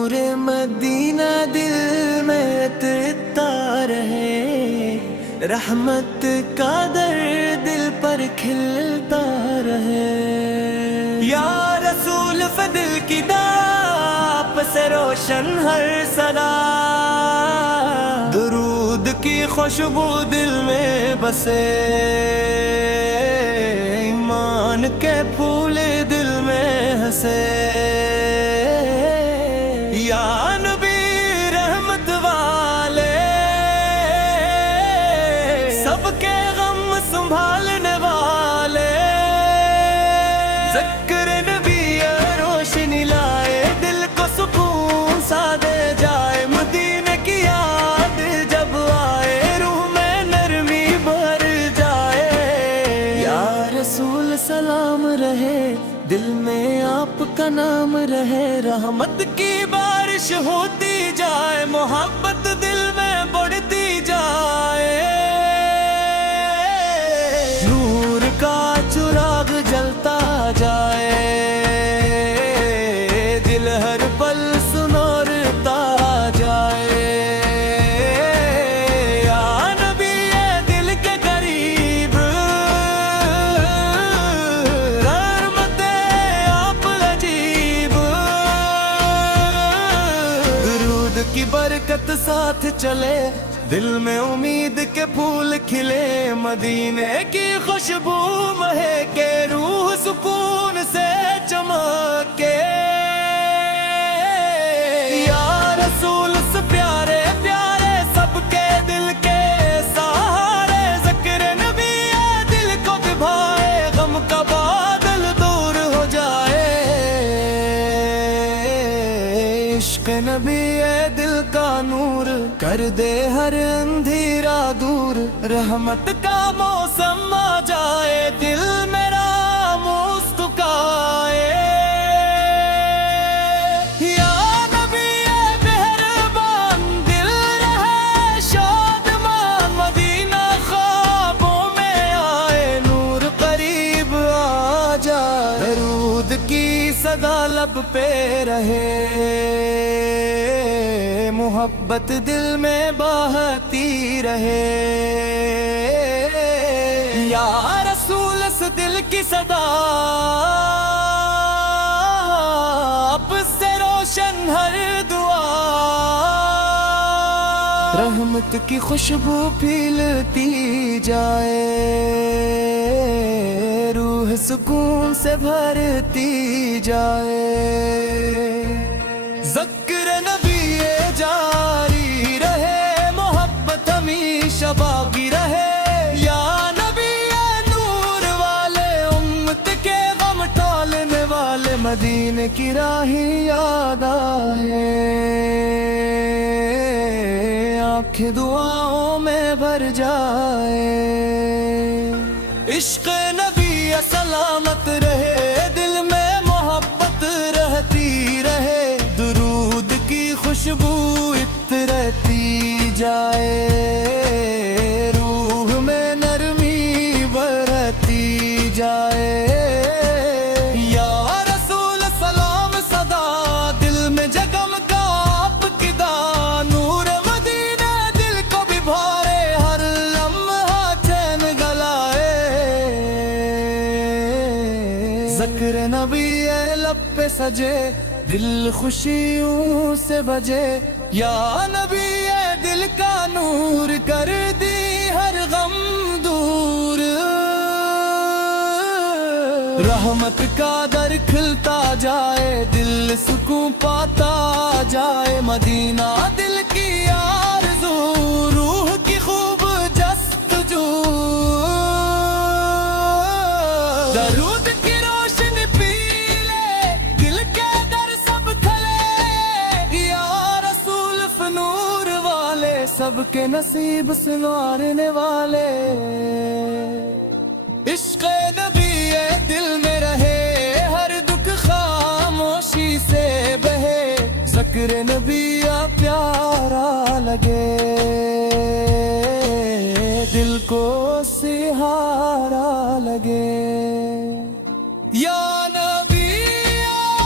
نور مدینہ دل میں ترتا رہے، رحمت کا در دل پر کھلتا رہے۔ یا رسول فدل کی داپ سے روشن ہر صدا، درود کی خوشبو دل میں بسے، ایمان کے پھول دل میں ہنسے۔ یا نبی رحمت والے، سب کے غم سنبھالنے والے، ذکر نبی روشنی لائے، دل کو سکون سا دے جائے، مدینے کی یاد جب آئے، روح میں نرمی بھر جائے۔ یا رسول سلام رہے، دل میں آپ کا نام رہے، رحمت کی بارش ہوتی جائے، محبت دل میں بڑھتی جائے۔ نور کا چراغ جلتا جائے، دل ہر پل سنورتا جائے۔ یا نبی دل کے قریب، رحمت آپ عجیب، درود کی برکت ساتھ چلے، دل میں امید کے پھول کھلے، مدینے کی خوشبو مہکے، روح سکون سے چمکے۔ یا رسول سے پیارے پیارے، سب کے دل کے سہارے، ذکر نبی ہے دل کو بھائے، غم کا بادل دور ہو جائے۔ عشق نبی ہے دل کا نور، کر دے ہر اندھیرا دور، رحمت کا موسم آ جائے، دل میرا مسکرائے۔ یا نبی مہربان، دل رہے شادمان، مدینہ خوابوں میں آئے، نور قریب آ جائے، درود کی صدا لب پہ رہے، محبت دل میں بہتی رہے۔ یا رسول اس دل کی صدا، اب سے روشن ہر دعا، رحمت کی خوشبو پھیلتی جائے، روح سکون سے بھرتی جائے۔ ذکر نبی جاری رہے، محبت ہمیشہ باقی رہے۔ یا نبی نور والے، امت کے غم ٹالنے والے، مدینے کی راہیں یاد آئے، آنکھیں دعاؤں میں بھر جائے۔ عشق نبی سلامت رہے، دل میں محبت رہتی رہے، درود کی خوشبو اترتی جائے، روح میں نرمی بڑھتی جائے۔ یا رسول سلام صدا، دل میں جگمگا آپ کی دا، نور مدینہ دل کو بھی بھارے، ہر لمحہ چین گلائے۔ ذکر نبی اے لب پہ سجے، دل خوشیوں سے بجے، یا نبی اے دل کا نور، کر دی ہر غم دور، رحمت کا در کھلتا جائے، دل سکون پاتا جائے، مدینہ دل کی آرزو، روح کی خوب جستجو، درود کی روشنی پی لے، دل کے در سب کھلے۔ یا رسول فنور والے، سب کے نصیب سنوارنے والے، عشق نبی ہے دل میں رہے، ہر دکھ خاموشی سے بہے، ذکر نبی پیارا لگے، دل کو سہارا لگے۔ یا نبی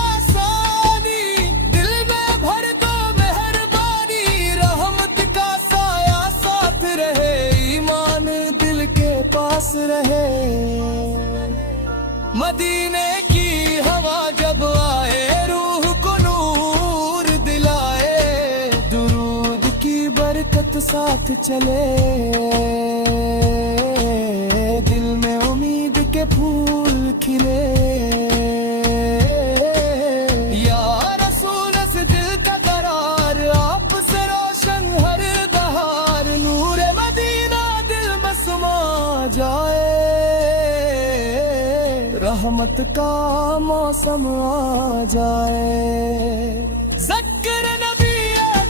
آسانی دل میں بھر مدینے کی ہوا جب آئے روح کو نور دلائے درود کی برکت ساتھ چلے دل میں امید کے پھول کھلے یا رسول سے دل کا قرار آپ سے روشن ہر بہار نور مدینہ دل میں سما جائے رحمت کا موسم آ جائے ذکر نبی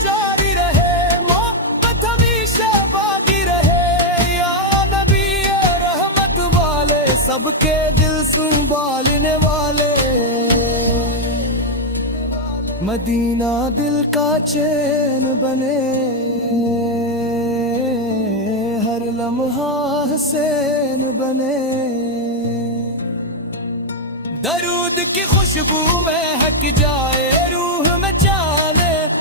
جاری رہے محبت ہمیشہ باقی رہے یا نبی رحمت والے سب کے دل سنبھالنے والے مدینہ دل کا چین بنے ہر لمحہ حسین بنے درود کی خوشبو میں مہک جائے روح میں چین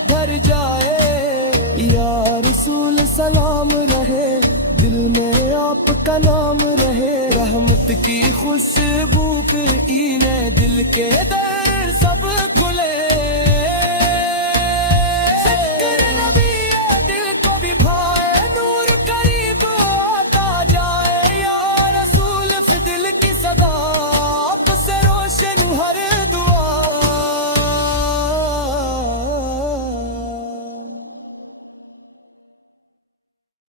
بھر جائے یا رسول سلام رہے دل میں آپ کا نام رہے رحمت کی خوشبو پھر اینے دل کے در سب